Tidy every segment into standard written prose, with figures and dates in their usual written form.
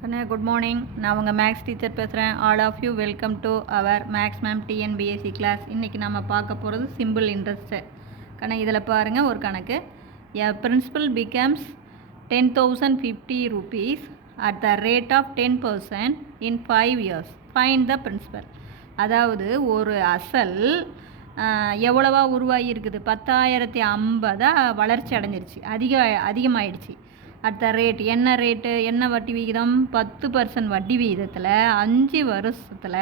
Kanna, good morning. நான் உங்கள் maths teacher பேசுகிறேன். All of you welcome to our maths ma'am TNPSC class. இன்றைக்கி நம்ம பார்க்க போகிறது சிம்பிள் இன்ட்ரெஸ்ட்டு. கண்ணா இதில் பாருங்கள் ஒரு கணக்கு. A principal becomes 10,050 rupees at the rate of 10% in 5 years. Find the principal. அதாவது ஒரு அசல் எவ்வளவா உருவாகி இருக்குது, 10,050 வளர்ச்சி அடைஞ்சிருச்சு, அதிகமாகிடுச்சு. அட் த ரேட் என்ன ரேட்டு, என்ன வட்டி விகிதம், 10% வட்டி விகிதத்தில் 5 வருஷத்தில்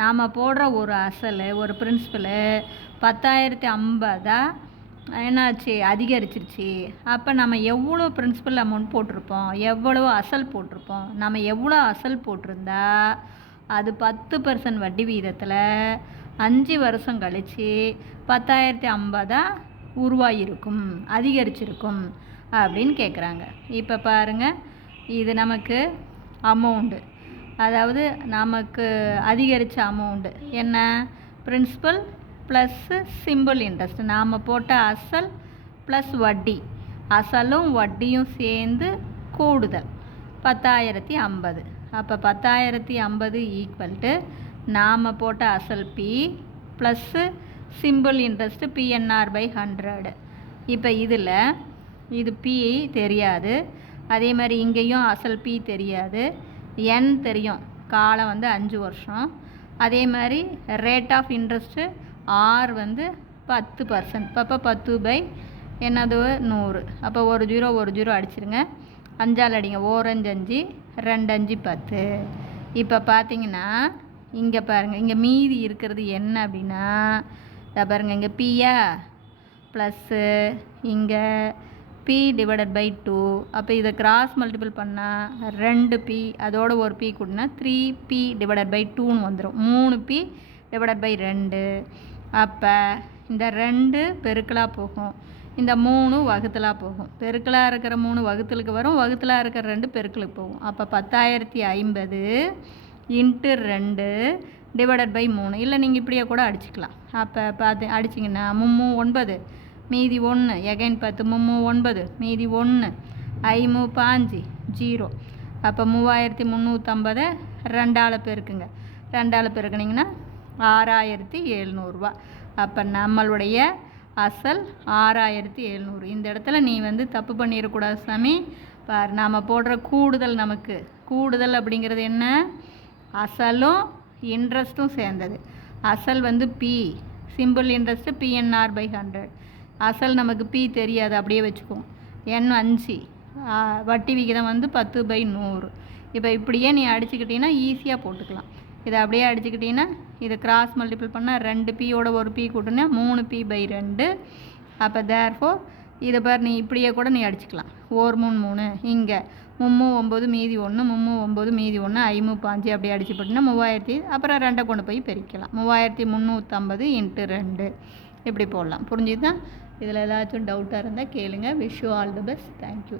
நாம் போடுற ஒரு அசல் ஒரு பிரின்சிபலு 10,050 என்னாச்சு, அதிகரிச்சிருச்சு. அப்போ நம்ம எவ்வளோ பிரின்சிபல் அமௌண்ட் போட்டிருப்போம், எவ்வளோ அசல் போட்டிருப்போம். நம்ம எவ்வளோ அசல் போட்டிருந்தா அது 10% வட்டி விகிதத்தில் 5 வருஷம் கழித்து 10,050 உருவாகியிருக்கும், அதிகரிச்சிருக்கும் அப்படின்னு கேட்குறாங்க. இப்போ பாருங்கள், இது நமக்கு அமௌண்ட்டு, அதாவது நமக்கு அதிகரித்த அமௌண்ட்டு என்ன, பிரின்சிபல் ப்ளஸ்ஸு சிம்பிள் இன்ட்ரெஸ்ட். நாம் போட்ட அசல் ப்ளஸ் வட்டி, அசலும் வட்டியும் சேர்ந்து கூடுதல் 10,050. அப்போ 10,050 ஈக்குவல் டு நாம் போட்ட அசல் B plus simple interest PNR/100. இப்போ இதில் இது பி தெரியாது, அதே மாதிரி இங்கேயும் அசல் பி தெரியாது, என் தெரியும், காலம் 5 வருஷம். அதே மாதிரி ரேட் ஆஃப் இன்ட்ரெஸ்ட்டு ஆர் 10%. அப்போ 10 என்னது 100. அப்போ ஒரு ஜீரோ அடிச்சிருங்க, 5ஆல் அடிங்க, 1 5 5 2 5 10. இப்போ பார்த்தீங்கன்னா இங்கே பாருங்கள், இங்கே மீதி இருக்கிறது என்ன அப்படின்னா, இதை பாருங்கள், இங்கே பியா ப்ளஸ்ஸு இங்கே P/2. அப்போ இதை கிராஸ் மல்டிபிள் பண்ணால் 2P, அதோட ஒரு P கூட்டினா 3P/2 வந்துடும். 3P/2. அப்போ இந்த 2 பெருக்கலாக போகும், இந்த 3 வகுத்தலாக போகும். பெருக்கலாக இருக்கிற 3 வகுத்தலுக்கு வரும், வகுத்தலாக இருக்கிற 2 பெருக்கலுக்கு போகும். அப்போ 10,050 × 2/3. இல்லை நீங்கள் இப்படியே கூட அடிச்சுக்கலாம். அப்போ பார்த்து அடிச்சிங்கன்னா 3 9 மீதி 1, எகைன் 10 3 9 மீதி 1, 5 5 0. அப்போ 3,350 2ஆல் பெருக்குங்க, 2ஆல் பெருக்குனிங்கன்னா 6,700 அப்போ நம்மளுடைய அசல் 6,700. இந்த இடத்துல நீ தப்பு பண்ணிடக்கூடாது சாமி. பார், நாம் போடுற கூடுதல், நமக்கு கூடுதல் அப்படிங்கிறது என்ன, அசலும் இன்ட்ரெஸ்ட்டும் சேர்ந்தது. அசல் பி, சிம்பிள் இன்ட்ரெஸ்ட்டு PNR/100. அசல் நமக்கு பி தெரியாது, அப்படியே வச்சுக்குவோம். என் 5, வட்டி விகிதம் 10/100. இப்போ இப்படியே நீ அடிச்சுக்கிட்டீங்கன்னா ஈஸியாக போட்டுக்கலாம். இதை அப்படியே அடிச்சுக்கிட்டீங்கன்னா இதை கிராஸ் மல்டிபிள் பண்ணால் 2Pயோட ஒரு P கூட்டினா 3P/2. அப்போ தேர்ஃபோர் இதை பார், நீ இப்படியே கூட நீ அடிச்சுக்கலாம். 1 3 3 இங்கே 3 9 மீதி 1, 3 9 மீதி 1, 5 5 அப்படியே அடிச்சு போட்டிங்கன்னா 3000. அப்புறம் 2 கொண்டு போய் பெருக்கலாம். 3,350 × 2 இப்படி போடலாம். புரிஞ்சுது தான்? இதில் ஏதாச்சும் டவுட்டாக இருந்தால் கேளுங்க. Wish you all the best. Thank you.